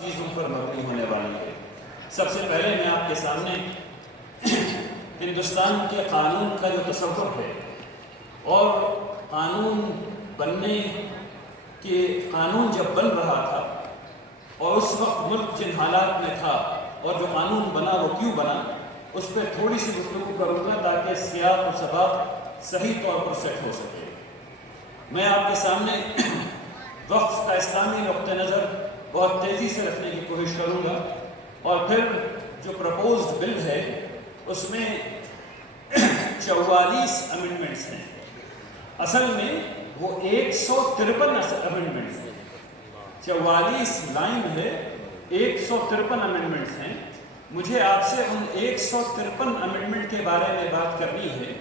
چیزوں پر مبنی ہونے والی ہے۔ سب سے پہلے میں آپ کے سامنے ہندوستان کے قانون کا جو تصور ہے اور قانون بننے کے قانون جب بن رہا تھا اور اس وقت ملک جن حالات میں تھا اور جو قانون بنا وہ کیوں بنا، اس پہ تھوڑی سی گفتگو کروں گا تاکہ سیاق و سباق صحیح طور پر سیٹ ہو سکے۔ میں آپ کے سامنے وقف کا اسلامی نقطہ نظر بہت تیزی سے رکھنے کی کوشش کروں گا، اور پھر جو پرپوزڈ بل ہے اس میں 44 امنڈمنٹس ہیں۔ اصل میں وہ 153 امنڈمنٹس ہیں، 44 لائن ہے، 153 امنڈمنٹس ہیں۔ مجھے آپ سے ان 153 امنڈمنٹ کے بارے میں بات کرنی ہے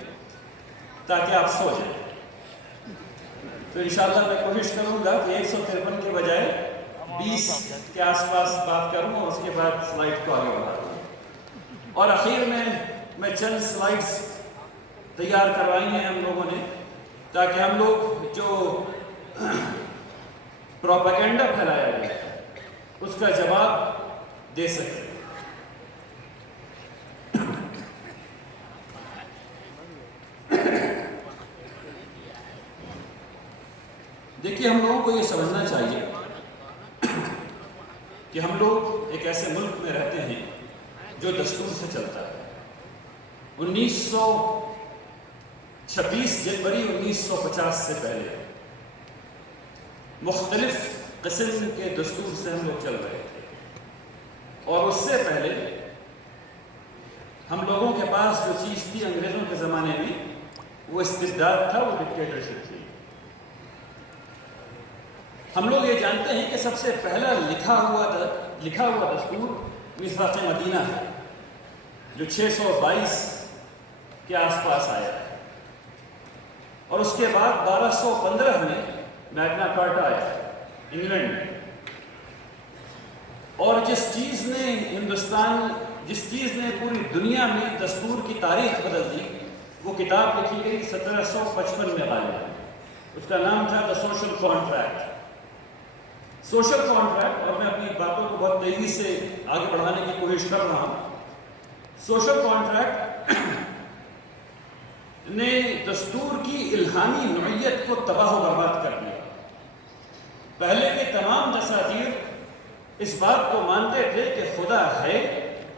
تاکہ آپ سو جائیں۔ تو انشاءاللہ میں کوشش کروں گا کہ 153 کے بجائے 20 کے آس پاس بات کروں اور اس کے بعد سلائڈ کو آگے بڑھا دوں، اور اخیر میں چند سلائڈز تیار کروائی ہیں ہم لوگوں نے تاکہ ہم لوگ جو پروپیگنڈا پھیلایا گیا ہے اس کا جواب دے سکیں۔ دیکھیے، ہم لوگوں کو یہ سمجھنا چاہیے کہ ہم لوگ ایک ایسے ملک میں رہتے ہیں جو دستور سے چلتا ہے۔ 26 جنوری 1950 سے پہلے مختلف قسم کے دستور سے ہم لوگ چل رہے تھے، اور اس سے پہلے ہم لوگوں کے پاس جو چیز تھی انگریزوں کے زمانے میں وہ استبداد تھا، وہ ڈکٹیٹرشپ تھی۔ ہم لوگ یہ جانتے ہیں کہ سب سے پہلا لکھا ہوا دستور میثاق مدینہ ہے جو 622 کے آس پاس آیا ہے، اور اس کے بعد 1215 میں میگنا کارٹا آیا انگلینڈ میں۔ اور جس چیز نے پوری دنیا میں دستور کی تاریخ بدل دی وہ کتاب لکھی گئی 1755 میں غالباً۔ اس کا نام تھا the social contract. Social contract, اور میں اپنی باتوں کو بہت تیزی سے آگے بڑھانے کی کوشش کر رہا ہوں۔ سوشل کانٹریکٹ نے دستور کی الہامی نوعیت کو تباہ و برباد کر دیا۔ پہلے کے تمام دساتیر اس بات کو مانتے تھے کہ خدا ہے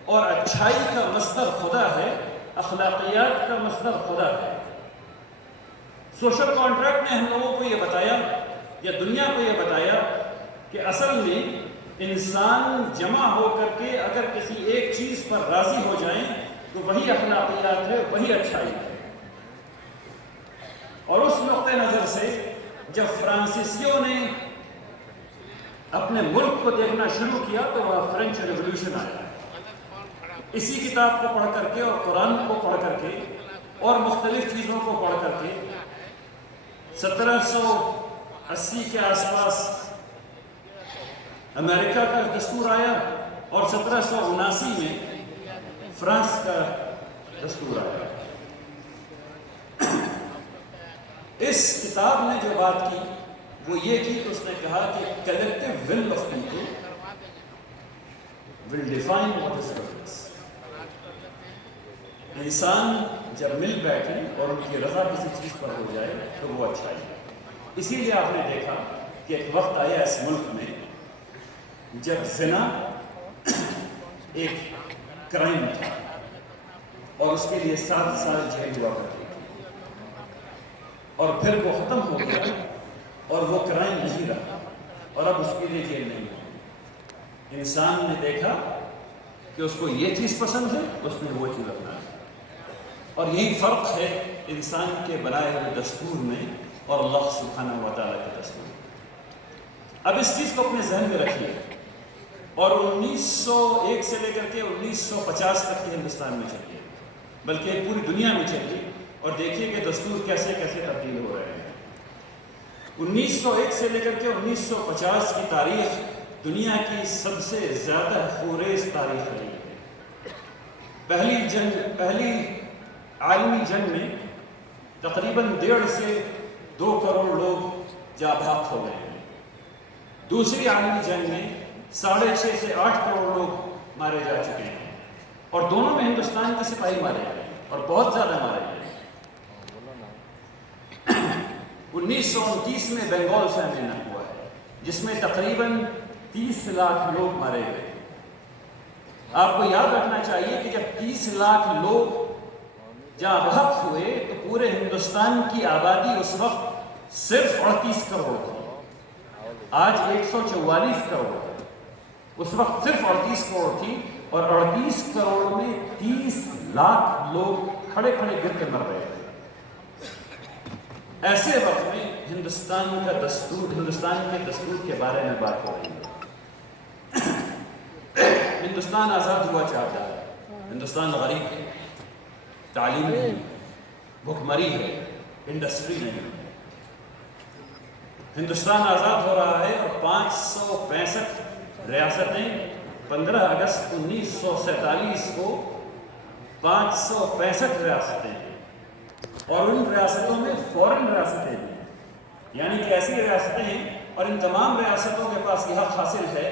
اور اچھائی کا مصدر خدا ہے، اخلاقیات کا مصدر خدا ہے۔ سوشل کانٹریکٹ نے ہم لوگوں کو یہ بتایا یا دنیا کو یہ بتایا کہ اصل میں انسان جمع ہو کر کے اگر کسی ایک چیز پر راضی ہو جائیں تو وہی اخلاقیات ہے، وہی اچھائی ہے۔ اور اس نقطہ نظر سے جب فرانسیسیوں نے اپنے ملک کو دیکھنا شروع کیا تو وہاں فرینچ ریولوشن آیا۔ اسی کتاب کو پڑھ کر کے اور قرآن کو پڑھ کر کے اور مختلف چیزوں کو پڑھ کر کے 1780 کے آس پاس امریکہ کا دستور آیا، اور 1779 میں فرانس کا دستور آیا۔ اس کتاب نے جو بات کی وہ یہ کی کہ اس نے کہا کہ collective will of people will define what is goodness. انسان جب مل بیٹھے اور ان کی رضا کسی چیز پر ہو جائے تو وہ اچھائی ہے۔ اسی لیے آپ نے دیکھا کہ ایک وقت آیا اس ملک میں جب زنا ایک کرائم تھا اور اس کے لیے 7 سال جیل ہوا کرتی تھی، اور پھر وہ ختم ہو گیا اور وہ کرائم نہیں رہا، اور اب اس کے لیے جیل نہیں ہے۔ انسان نے دیکھا کہ اس کو یہ چیز پسند ہے، اس نے وہ چیز اپنا لی، اور یہی فرق ہے انسان کے بنائے ہوئے دستور میں اور اللہ سبحانہ و تعالیٰ کے دستور میں۔ اب اس چیز کو اپنے ذہن میں رکھیے، اور 1901 سے لے کر کے 1950 تک کے ہندوستان میں چلیے، بلکہ پوری دنیا میں چلیے اور دیکھیے کہ دستور کیسے کیسے تبدیل ہو رہے ہیں۔ 1901 سے لے کر کے 1950 کی تاریخ دنیا کی سب سے زیادہ خونریز تاریخ رہی ہے۔ پہلی عالمی جنگ میں تقریباً 1.5 سے 2 کروڑ لوگ جاں بحق ہو گئے ہیں۔ دوسری عالمی جنگ میں 6.5 سے 8 کروڑ لوگ مارے جا چکے ہیں، اور دونوں میں ہندوستان کے سپاہی مارے گئے اور بہت زیادہ مارے گئے۔ 1929 میں بنگال فیمن ہوا ہے جس میں تقریباً 30 لاکھ لوگ مارے گئے۔ آپ کو یاد رکھنا چاہیے کہ جب 30 لاکھ لوگ جہاں بحق ہوئے تو پورے ہندوستان کی آبادی اس وقت صرف 38 کروڑ تھی، آج 144 کروڑ ہے، اس وقت صرف 38 کروڑ تھی، اور 38 کروڑ میں 30 لاکھ لوگ کھڑے کھڑے گر کے مر رہے تھے۔ ایسے وقت میں ہندوستان کے دستور کے بارے میں بات ہو رہی ہے۔ ہندوستان آزاد ہوا چاہتا ہے، ہندوستان غریب ہے، تعلیم نہیں، بھوک مری ہے، انڈسٹری نہیں ہے۔ ہندوستان آزاد ہو رہا ہے اور 565 ریاستیں 15 اگست 1947 کو 565 ریاستیں ہیں، اور ان ریاستوں میں فورن ریاستیں ہیں، یعنی کہ ایسی ریاستیں ہیں اور ان تمام ریاستوں کے پاس یہ حق حاصل ہے